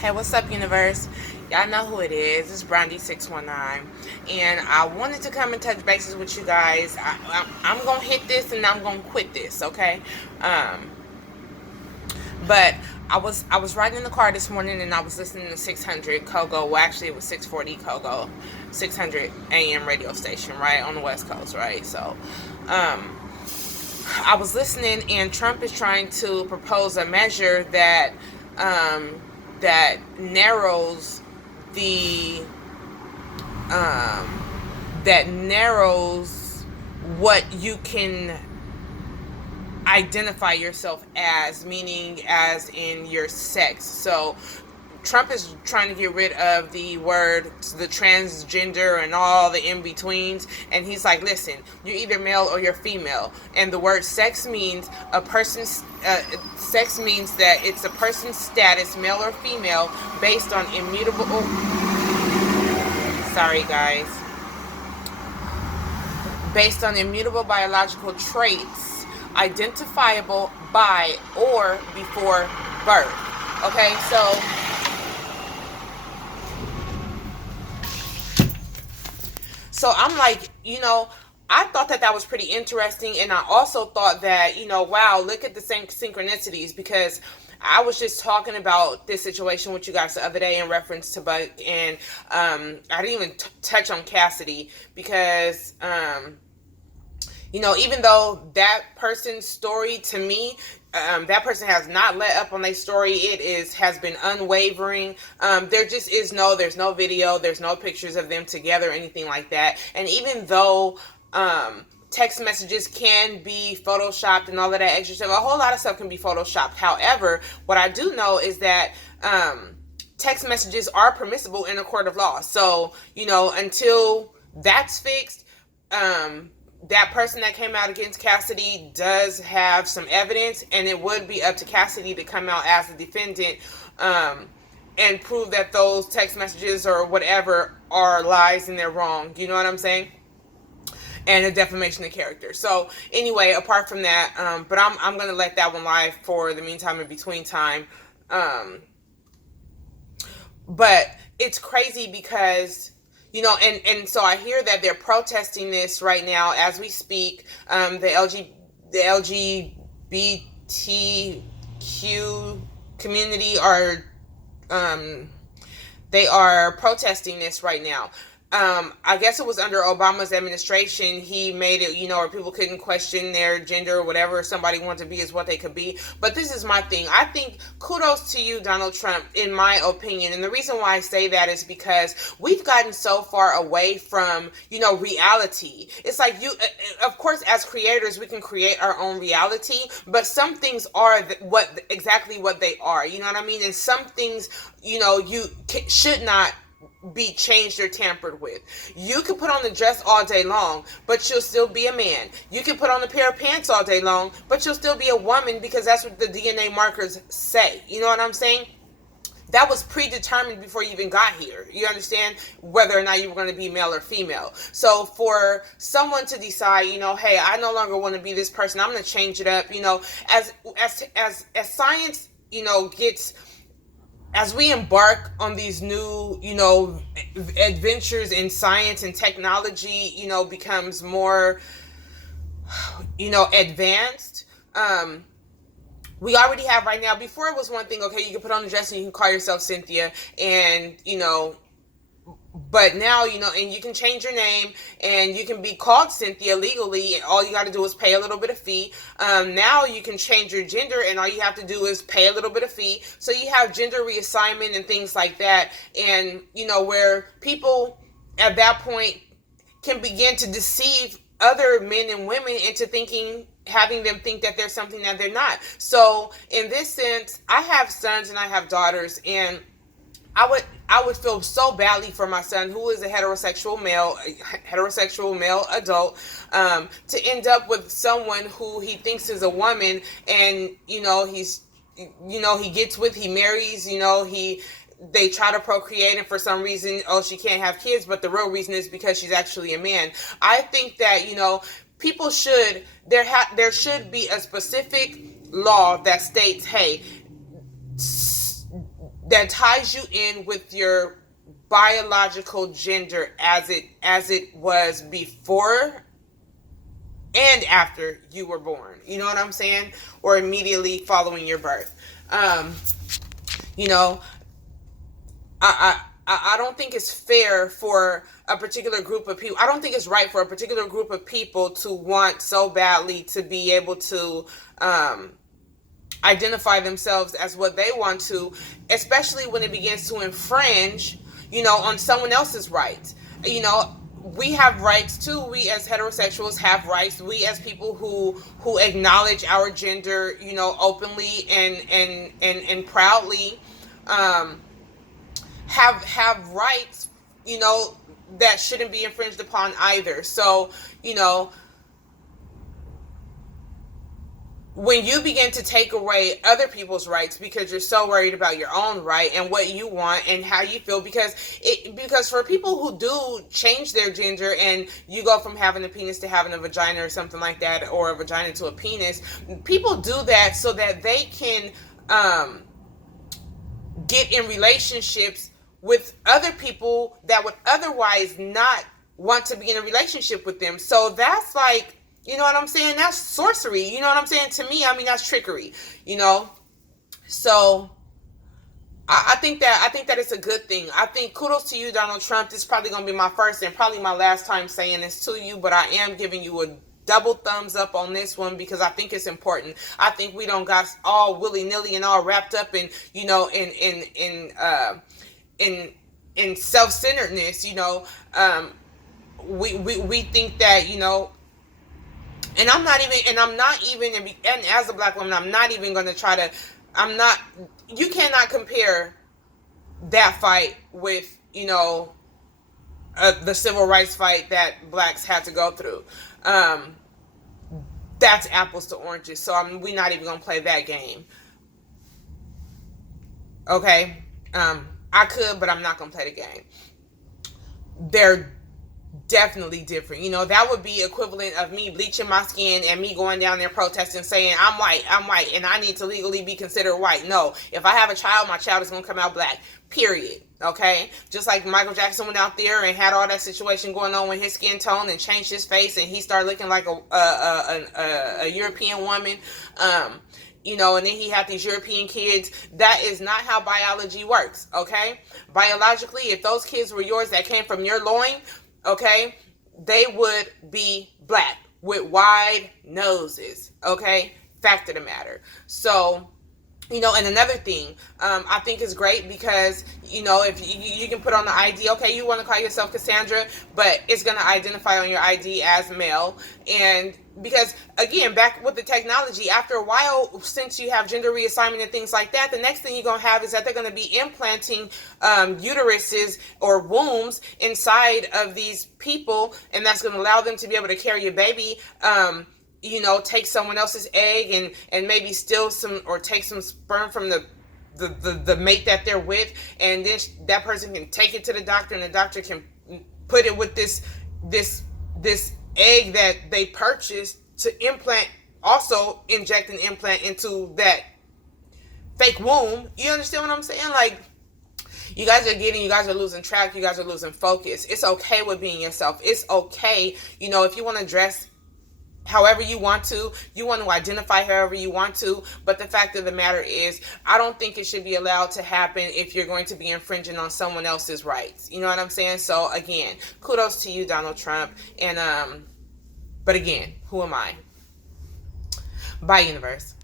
Hey, what's up, universe? Y'all know who it is. It's Brandy619, and I wanted to come and touch bases with you guys. I'm gonna hit this and I'm gonna quit this, okay? Um, but I was riding in the car this morning and I was listening to 600 Kogo. Well, actually, it was 640 Kogo, 600 AM radio station, right on the West Coast, right? So, I was listening, and Trump is trying to propose a measure um, that narrows the um, that narrows what you can identify yourself as, meaning as in your sex. So Trump is trying to get rid of the word, the transgender and all the in-betweens. And he's like, listen, you're either male or you're female. And the word sex means a person's, sex means that it's a person's status, male or female, based on immutable, sorry guys, based on immutable biological traits, identifiable by or before birth. Okay, so I'm like, I thought that was pretty interesting, and I also thought that, wow, look at the same synchronicities, because I was just talking about this situation with you guys the other day in reference to Buck, and I didn't even touch on Cassidy because, even though that person's story to me, that person has not let up on their story. Has been unwavering. There's no video, there's no pictures of them together or anything like that. And even though text messages can be photoshopped and all of that extra stuff, a whole lot of stuff can be photoshopped. However, what I do know is that text messages are permissible in a court of law. So, until that's fixed, that person that came out against Cassidy does have some evidence, and it would be up to Cassidy to come out as a defendant and prove that those text messages or whatever are lies and they're wrong. You know what I'm saying? And a defamation of character. So anyway, apart from that, but I'm going to let that one lie for the meantime, in between time. But it's crazy because, and so I hear that they're protesting this right now as we speak. The LGBTQ community are, they are protesting this right now. I guess it was under Obama's administration, he made it, where people couldn't question their gender or whatever somebody wanted to be is what they could be. But this is my thing. I think kudos to you, Donald Trump, in my opinion. And the reason why I say that is because we've gotten so far away from, reality. It's like of course, as creators, we can create our own reality, but some things are exactly what they are. You know what I mean? And some things, you should not be changed or tampered with. You can put on the dress all day long, but you'll still be a man. You can put on a pair of pants all day long, but you'll still be a woman, because that's what the DNA markers say. You know what I'm saying? That was predetermined before you even got here. You understand? Whether or not you were going to be male or female. So for someone to decide, hey, I no longer want to be this person, I'm going to change it up. As science, gets, as we embark on these new, adventures in science and technology, becomes more, advanced. We already have right now. Before it was one thing, okay, you can put on a dress and you can call yourself Cynthia, and, but now, and you can change your name and you can be called Cynthia legally, and all you got to do is pay a little bit of fee. Now you can change your gender and all you have to do is pay a little bit of fee. So you have gender reassignment and things like that. And, where people at that point can begin to deceive other men and women into having them think that there's something that they're not. So in this sense, I have sons and I have daughters, and I would feel so badly for my son, who is a heterosexual male adult, to end up with someone who he thinks is a woman, and he marries, they try to procreate, and for some reason, she can't have kids, but the real reason is because she's actually a man. I think that, people should, there should be a specific law that states, hey, that ties you in with your biological gender as it was before and after you were born. You know what I'm saying? Or immediately following your birth. You know, I don't think it's fair for a particular group of people. I don't think it's right for a particular group of people to want so badly to be able to identify themselves as what they want to, especially when it begins to infringe, on someone else's rights. We have rights too. We as heterosexuals have rights. We as people who acknowledge our gender, openly and proudly, have rights, that shouldn't be infringed upon either. So, when you begin to take away other people's rights because you're so worried about your own right and what you want and how you feel, because for people who do change their gender and you go from having a penis to having a vagina or something like that, or a vagina to a penis, people do that so that they can get in relationships with other people that would otherwise not want to be in a relationship with them. So that's like, you know what I'm saying? That's sorcery. You know what I'm saying? To me, that's trickery, So I think that it's a good thing. I think kudos to you, Donald Trump. This is probably going to be my first and probably my last time saying this to you, but I am giving you a double thumbs up on this one because I think it's important. I think we don't got all willy-nilly and all wrapped up in, in self-centeredness, we think that, and I'm not even, and as a black woman, I'm not even going to try to, you cannot compare that fight with, the civil rights fight that blacks had to go through. That's apples to oranges. So we're not even going to play that game. Okay. I could, but I'm not going to play the game. They're definitely different. That would be equivalent of me bleaching my skin and me going down there protesting saying I'm white, and I need to legally be considered white. No, if I have a child, my child is going to come out black, period. Okay? Just like Michael Jackson went out there and had all that situation going on with his skin tone and changed his face and he started looking like a European woman, and then he had these European kids. That is not how biology works, okay? Biologically, if those kids were yours that came from your loin, okay, they would be black with wide noses, okay? Fact of the matter. So, and another thing, I think is great because, if you can put on the ID, okay, you want to call yourself Cassandra, but it's going to identify on your ID as male. And because, again, back with the technology, after a while, since you have gender reassignment and things like that, the next thing you're going to have is that they're going to be implanting uteruses or wombs inside of these people, and that's going to allow them to be able to carry a baby, take someone else's egg and maybe steal some or take some sperm from the mate that they're with, and then that person can take it to the doctor and the doctor can put it with this egg that they purchased to implant, also inject an implant into that fake womb. You understand what I'm saying? Like, you guys are losing track, you guys are losing focus. It's okay with being yourself. It's okay, if you want to dress however you want to identify however you want to, but the fact of the matter is, I don't think it should be allowed to happen if you're going to be infringing on someone else's rights. You know what I'm saying? So again, kudos to you, Donald Trump, and but again, who am I? Bye, universe.